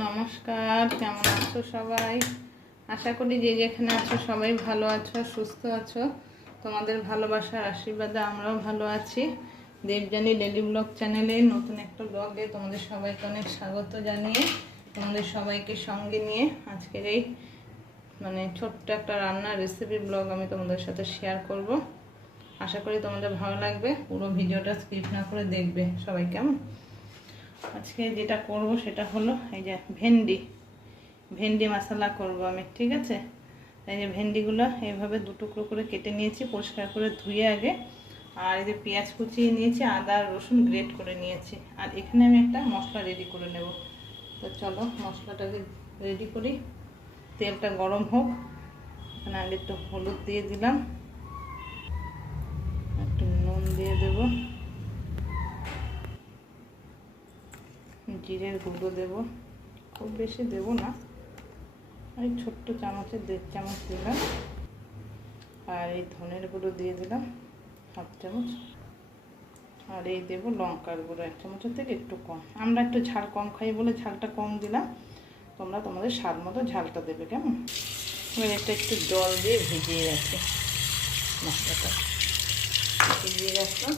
নমস্কার, কেমন আছো সবাই? আশা করি যে যেখানে আছো সবাই ভালো আছো, সুস্থ আছো। তোমাদের ভালোবাসার আশীর্বাদে আমরাও ভালো আছি। দেবযানী ডেলি ব্লগ চ্যানেলে নতুন একটা ব্লগে তোমাদের সবাইকে অনেক স্বাগত জানিয়ে তোমাদের সবাইকে সঙ্গে নিয়ে আজকের এই ছোট্ট একটা রান্নার রেসিপি ব্লগ আমি তোমাদের সাথে শেয়ার করব। আশা করি তোমাদের ভালো লাগবে। পুরো ভিডিওটা স্কিপ না করে দেখবে সবাই, কেমন? আজকে যেটা করব সেটা হলো এই যে ভেন্ডি মশলা করব আমি, ঠিক আছে? এই যে ভেন্ডিগুলো এইভাবে দু টুকরো করে কেটে নিয়েছি, পরিষ্কার করে ধুয়ে আগে। আর এই যে পেঁয়াজ কুচিয়ে নিয়েছি, আদা রসুন গ্রেট করে নিয়েছি। আর এখানে আমি একটা মশলা রেডি করে নেব। তো চলো মশলাটাকে রেডি করি। তেলটা গরম হোক। এখানে আগে একটু হলুদ দিয়ে দিলাম, একটু নুন দিয়ে দেব, জিরের গুঁড়ো দেব, খুব বেশি দেব না, এই ছোট্ট চামচে 1.5 চামচ দিলাম। আর এই ধনের গুঁড়ো দিয়ে দিলাম 1/2 চামচ। আর এই দেবো লঙ্কার গুঁড়ো 1 চামচের থেকে একটু কম। আমরা একটু ঝাল কম খাই বলে ঝালটা কম দিলাম, তোমরা তোমাদের স্বাদ মতো ঝালটা দেবে, কেমন? এবার এটা একটু জল দিয়ে ভিজিয়ে রাখি, মশলাটা ভিজিয়ে রাখলাম।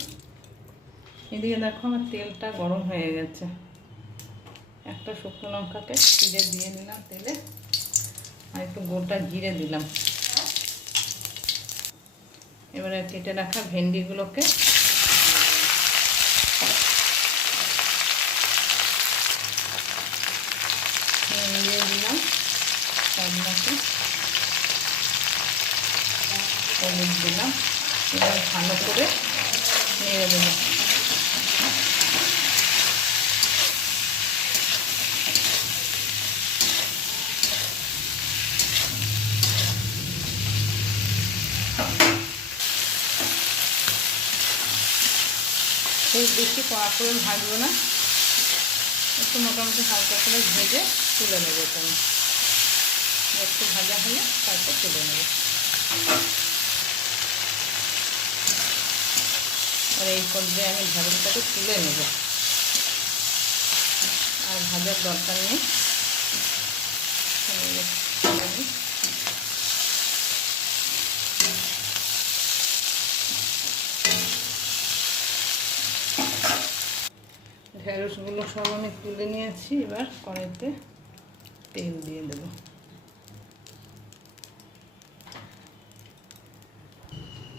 এদিকে দেখো আমার তেলটা গরম হয়ে গেছে। একটা শুকনো লঙ্কাকে চিড়ে দিয়ে নিলাম তেলে, আর একটু গোটা জিরে দিলাম। এবারে কেটে রাখা ভেন্ডিগুলোকে দিয়ে দিলাম, সবটাকে হলুদ দিলাম। এবার ভালো করে নেড়ে দেবো। খুব বেশি কড়া করে ভাজবো না, একটু মোটামুটি হালকা করে ভেজে তুলে নেবো। আমি একটু ভাজা হলে তারপর তুলে নেব। আর এই পর্যায়ে আমি ঝালটাকে তুলে নেব, আর ভাজার দরকার নেই। ঢেঁড়সগুলো সব আমি তুলে নিয়েছি। এবার কড়াইতে তেল দিয়ে দেব।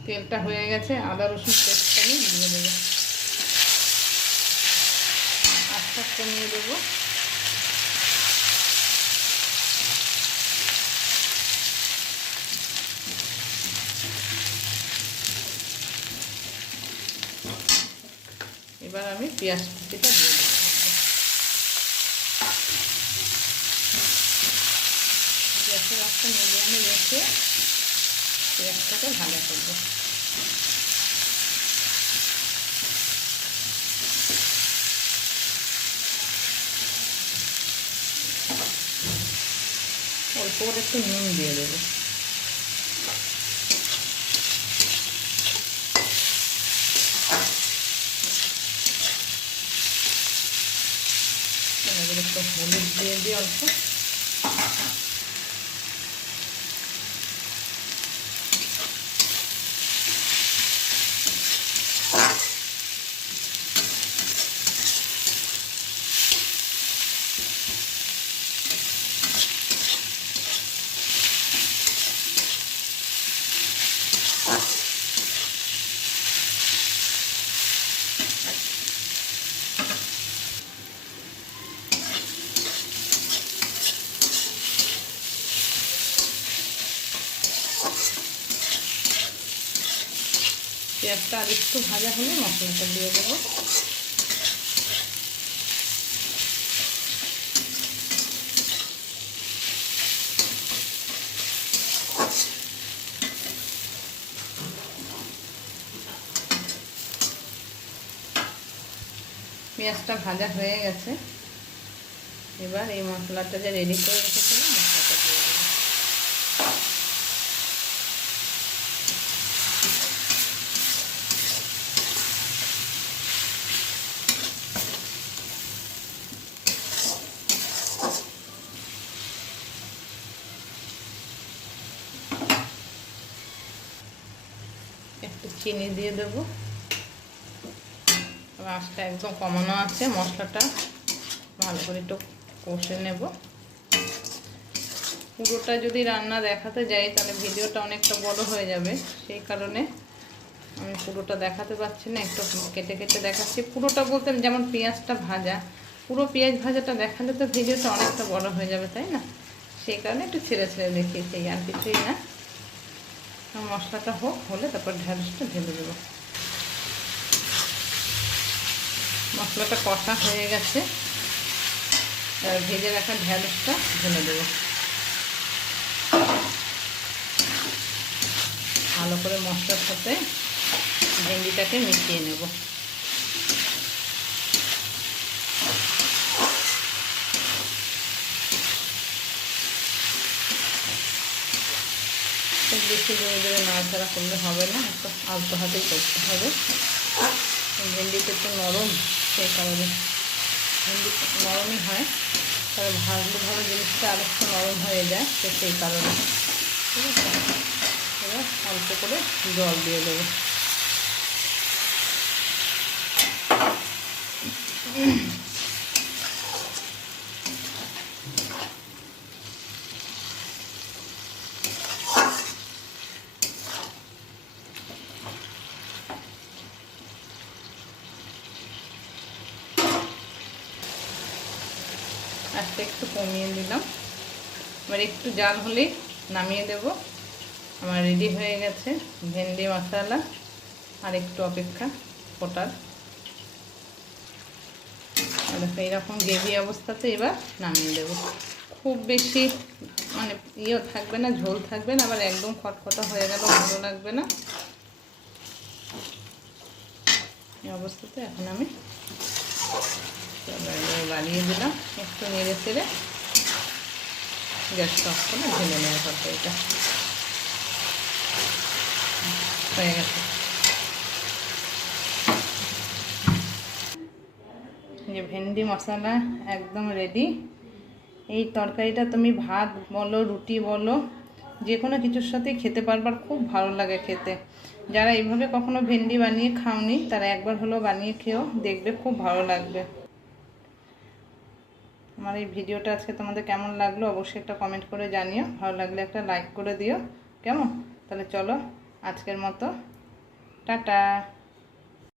তেলটা হয়ে গেছে, আদা রসুন পেস্টটা আমি দিয়ে দেবো, আস্তে আস্তে নিয়ে দেবো। এবার আমি পেঁয়াজ কুচিটা দিয়ে দেবো। গ্যাসের আঁচটা মিডিয়ামে রেখে পেঁয়াজটাকে ভাজা করবো। অল্প করে একটু নুন দিয়ে দেবো। একটু হলুদ দিয়ে দিই অল্প। পেঁয়াজটা আর একটু ভাজা হলে মশলাটা দিয়ে দেবো। পেঁয়াজটা ভাজা হয়ে গেছে। এবার এই মশলাটা যে রেডি করে রেখেছিলাম মশলাটা দিয়ে দেবো। চিনি দিয়ে দেবো। আঁচটা একদম কমানো আছে, মশলাটা ভালো করে একটু কষে নেব। পুরোটা যদি রান্না দেখাতে যাই তাহলে ভিডিওটা অনেকটা বড় হয়ে যাবে, সেই কারণে আমি পুরোটা দেখাতে পারছি না, একটু কেটে কেটে দেখাচ্ছি। পুরোটা বলতে যেমন পেঁয়াজটা ভাজা, পুরো পেঁয়াজ ভাজাটা দেখালে তো ভিডিওটা অনেকটা বড় হয়ে যাবে, তাই না? সেই কারণে একটু ছেড়ে ছেড়ে দেখিয়েছি, আর কিছুই না। মশলাটা হলে তারপর ঢ্যাঁড়সটা ঢেলে দেবো। মশলাটা কষা হয়ে গেছে, ভেজে রাখা ঢ্যাঁড়সটা ঢেলে দেবো। ভালো করে মশলার সাথে ভেন্ডিটাকে মিশিয়ে নেব। খুব বেশি জোরে জোরে নাড়াচাড়া করলে হবে না, একটু আলতো হাতেই করতে হবে। ভেন্ডিটা একটু নরম, সেই কারণে ভেন্ডি নরমই হয়, তবে ভাজলে ভালো জিনিসটা আর একটু নরম হয়ে যায়, তো সেই কারণে। ঠিক আছে, এবার অল্প করে জল দিয়ে দেবো। আজকে একটু কমিয়ে দিলাম, এবার একটু জাল হলেই নামিয়ে দেব। আমার রেডি হয়ে গেছে ভেন্ডি মশলা। আর একটু অপেক্ষা ফোটার। দেখো এইরকম গ্রেভি অবস্থাতে এবার নামিয়ে দেব। খুব বেশি মানে ইয়েও থাকবে না, ঝোল থাকবে না, আবার একদম খটখটা হয়ে গেল ভালো লাগবে না। এই অবস্থাতে এখন আমি বাড়িয়ে দিলাম, একটু নেড়ে চেড়ে গ্যাসটা অফ করে ঢেলে নেওয়ার তরকারিটা হয়ে গেছে। যে ভেন্ডি মশলা একদম রেডি। এই তরকারিটা তুমি ভাত বলো, রুটি বলো, যে কোনো কিছুর সাথে খেতে পারবার, খুব ভালো লাগে খেতে। যারা এইভাবে কখনো ভেন্ডি বানিয়ে খাওনি তারা একবার হলেও বানিয়ে খেও, দেখবে খুব ভালো লাগবে। আমার এই ভিডিওটা আজকে তোমাদের কেমন লাগলো অবশ্যই একটা কমেন্ট করে জানিও, ভালো লাগলে একটা লাইক করে দিও, কেমন? তাহলে চলো আজকের মতো টাটা।